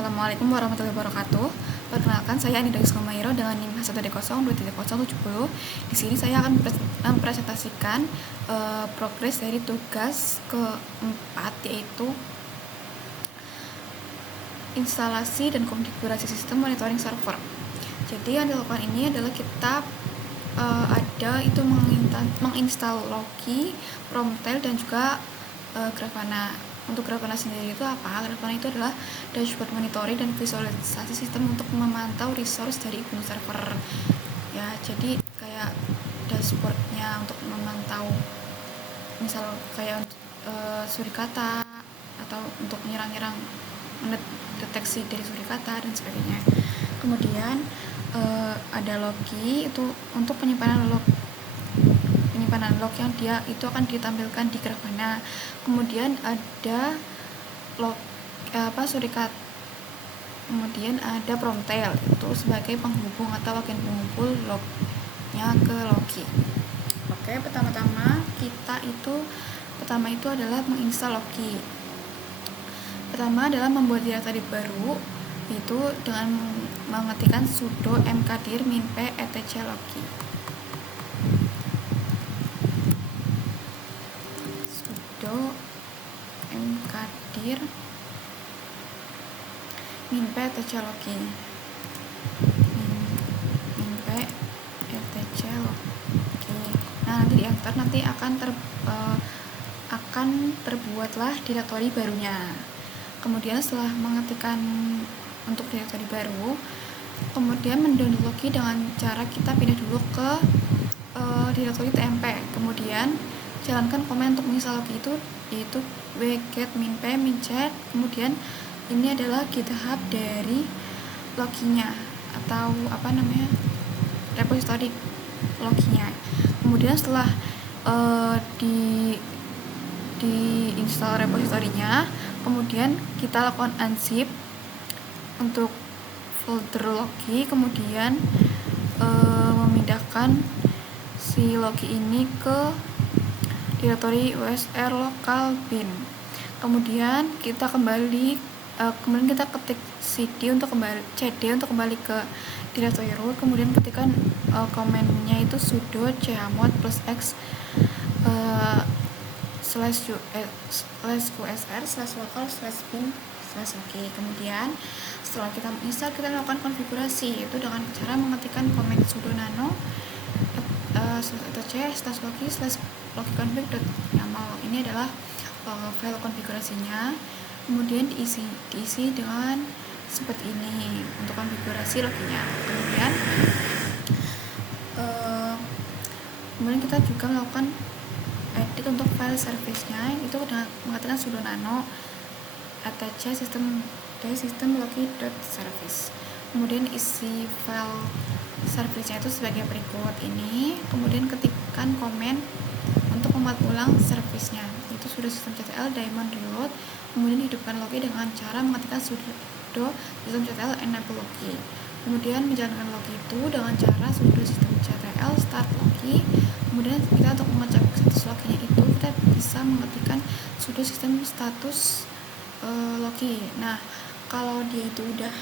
Assalamualaikum warahmatullahi wabarakatuh. Perkenalkan, saya Anida Ismairo dengan NIM 1D023070. Di sini saya akan mempresentasikan progres dari tugas keempat, yaitu instalasi dan konfigurasi sistem monitoring server. Jadi yang dilakukan ini adalah kita menginstal Loki, Promtail, dan juga Grafana. Untuk Grafana sendiri itu apa? Grafana itu adalah dashboard monitoring dan visualisasi sistem untuk memantau resource dari Ubuntu server. Ya, jadi kayak dashboardnya untuk memantau, misal kayak surikata atau untuk menyerang mendeteksi dari surikata dan sebagainya. Kemudian ada Loki, itu untuk penyimpanan log yang dia itu akan ditampilkan di Grafana. Kemudian ada surikata. Kemudian ada Promtail, itu sebagai penghubung atau login pengumpul lognya ke Loki. Oke, pertama itu adalah menginstal Loki. Pertama adalah membuat directory baru, itu dengan mengetikkan sudo mkdir -p etc loki. Sudo mkdir -p etc loki. -p etc loki. Nah, nanti di enter nanti akan terbuatlah directory barunya. Kemudian setelah mengetikkan untuk directory baru, kemudian mendownload Loki dengan cara kita pindah dulu ke directory tmp. Kemudian jalankan komen untuk menginstal Loki itu, yaitu wget -p -chat. Kemudian ini adalah GitHub dari Lokinya atau repository Lokinya. Kemudian setelah di install repositorinya, kemudian kita lakukan unzip untuk folder Loki, kemudian memindahkan si Loki ini ke directory usr local bin. Kemudian kita ketik cd untuk kembali ke directory root. Kemudian ketikkan komennya itu sudo chmod +x /usr/local/bin/ok. Kemudian setelah kita menginstal, kita melakukan konfigurasi, yaitu dengan cara mengetikkan komen sudo nano /loki/logiconfig.yaml. Ini adalah file konfigurasinya. Kemudian diisi dengan seperti ini untuk konfigurasi Lokinya. Kemudian kita juga melakukan edit untuk file service-nya, itu udah mengatakan sudo nano etc system loki.service. Kemudian isi file service-nya itu sebagai berikut ini. Kemudian ketikkan komen untuk membuat ulang service-nya, itu sudo systemctl daemon reload. Kemudian hidupkan Loki dengan cara mengetikkan sudo systemctl enable Loki. Kemudian menjalankan Loki itu dengan cara sudo systemctl start Loki. Kemudian kita untuk mengecek status Lokinya itu, kita bisa mengetikkan sudo system status Loki. Nah, kalau dia itu udah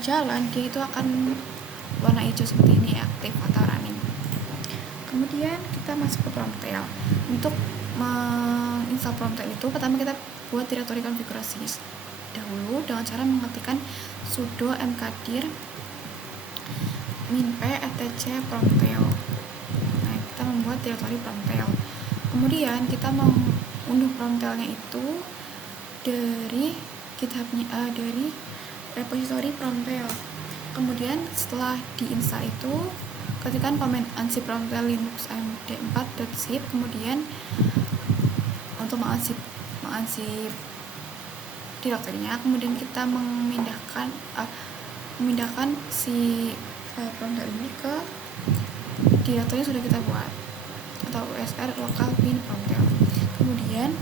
jalan, dia itu akan warna hijau seperti ini, aktif atau running. Kemudian kita masuk ke Promtail. Untuk menginstal Promtail itu, pertama kita buat directory konfigurasi dahulu dengan cara mengetikkan sudo mkdir -p etc Promtail. Nah, kita membuat directory Promtail. Kemudian kita mau unduh Promtailnya itu dari GitHub-nya, dari repository Promtail. Kemudian setelah diinstal itu, ketikkan komen unzip promtail linux amd4.zip. Kemudian untuk mengansip directory-nya, kemudian kita memindahkan si file Promtail ini ke directory yang sudah kita buat atau usr local bin Promtail. Kemudian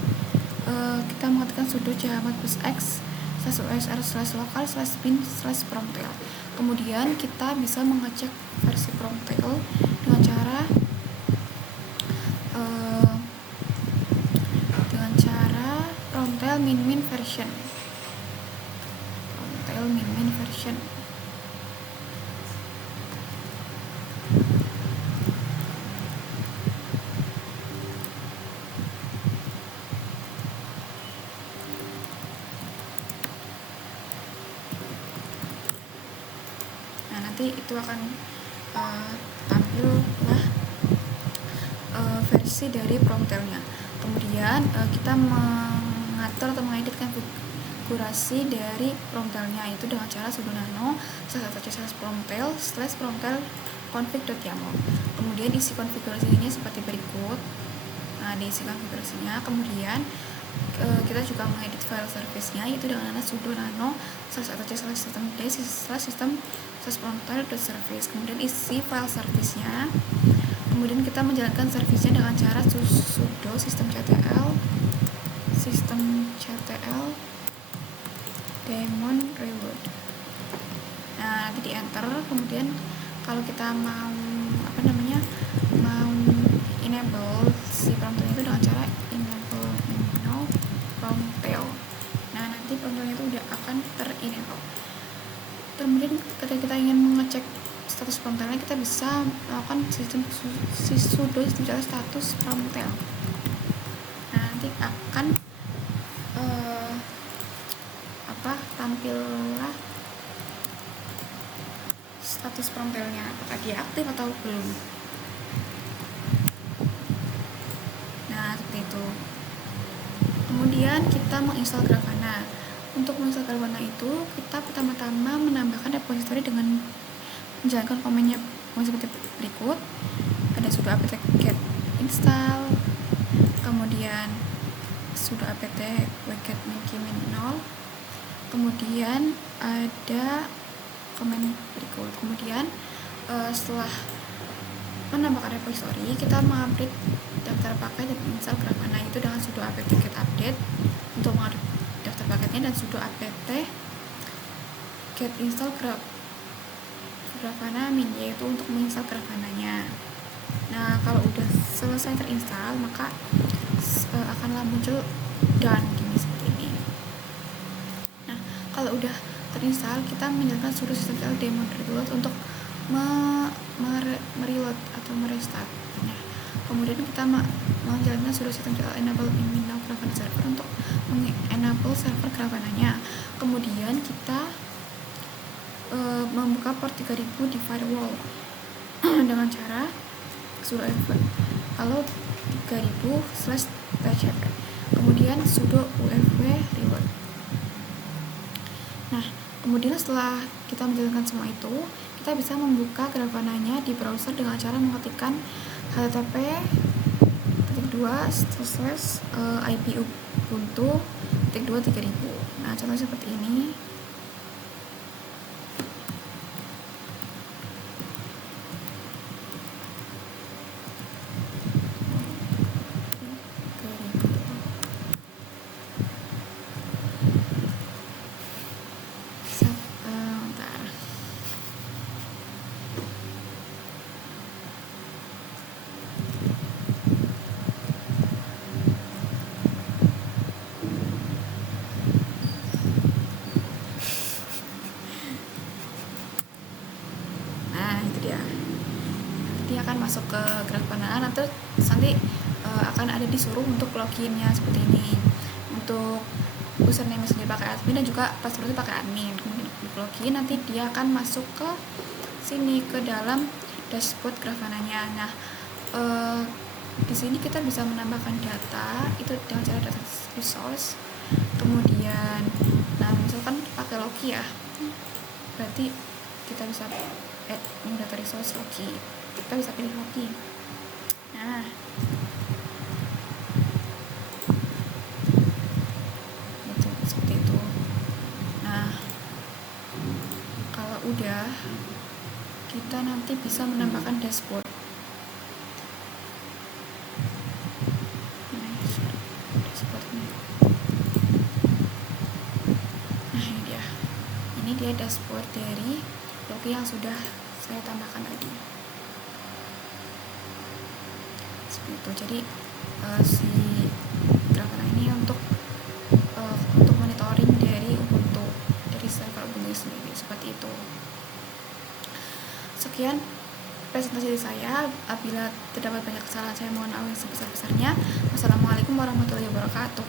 kita mengatakan sudo chmod +x /usr/local/bin/promtail. Kemudian kita bisa mengecek versi Promtail dengan cara Promtail min version. enable min version. Nah, nanti itu akan tampil lah versi dari Promptelnya. Kemudian kita mengatur atau mengedit konfigurasi dari Promptelnya itu dengan cara sudo nano /promptel config.yaml. Kemudian isi konfigurasinya seperti berikut. Nah, diisi konfigurasinya. Kemudian kita juga mengedit file service-nya yaitu dengan sudo nano /system/promptel.service. Kemudian isi file service-nya. Kemudian kita menjalankan service-nya dengan cara sudo systemctl daemon reload. Nah, nanti di enter. Kemudian kalau kita mau enable si promptelnya itu dengan cara enable promptel. Nah, nanti promptelnya itu udah akan ter-enable. Kemudian ketika kita ingin mengecek status promptelnya, kita bisa melakukan sudo systemctl status promptel. Nah, nanti akan tampillah status promptelnya, apakah dia aktif atau belum. Nah, seperti itu. Kemudian kita menginstal Grafana. Untuk menginstal Grafana itu kita pertama-tama menambahkan repository dengan menjalankan komennya seperti berikut. Ada sudo apt get install, kemudian sudo apt wget min 0, kemudian ada komen berikut. Kemudian setelah menambahkan repository, kita mengupdate daftar paket dan install Grafana itu dengan sudo apt get update untuk mengupdate daftar paketnya dan sudo apt get install Grafana min yaitu untuk menginstal Grafananya. Nah, kalau udah selesai terinstall, maka akanlah muncul done gini seperti ini. Nah, kalau udah terinstall, kita menjalankan sudo systemctl daemon reload untuk mereload atau merestart. Nah, kemudian kita menjalankan sudo systemctl enable min Grafana server untuk mengenable server Grafananya. Kemudian kita membuka port 3000 di firewall dengan cara sudo halo 3000/php. Kemudian sudo ufv reload. Nah, kemudian setelah kita menjalankan semua itu, kita bisa membuka Grafananya di browser dengan cara mengetikkan http://ip ubuntu 2.3000. Nah, contohnya seperti ini. Dia akan masuk ke Grafana, nanti akan ada disuruh untuk loginnya seperti ini. Untuk username sendiri pakai admin dan juga passwordnya pakai admin. Kemudian login, nanti dia akan masuk ke sini ke dalam dashboard Grafananya. Nah, di sini kita bisa menambahkan data itu dengan cara data resource. Kemudian, nah misalkan pakai logi ya, berarti kita bisa add new data resource logi. Kita bisa pilih logi. Nah, itu seperti itu. Nah, kalau udah, kita nanti bisa menambahkan dashboard. Nah, ini dia dashboard dari logi yang sudah saya tambahkan tadi. Itu jadi si Grafana ini untuk monitoring dari Ubuntu, dari server Ubuntu seperti itu. Sekian presentasi dari saya. Apabila terdapat banyak kesalahan, saya mohon maaf yang sebesar-besarnya. Wassalamualaikum warahmatullahi wabarakatuh.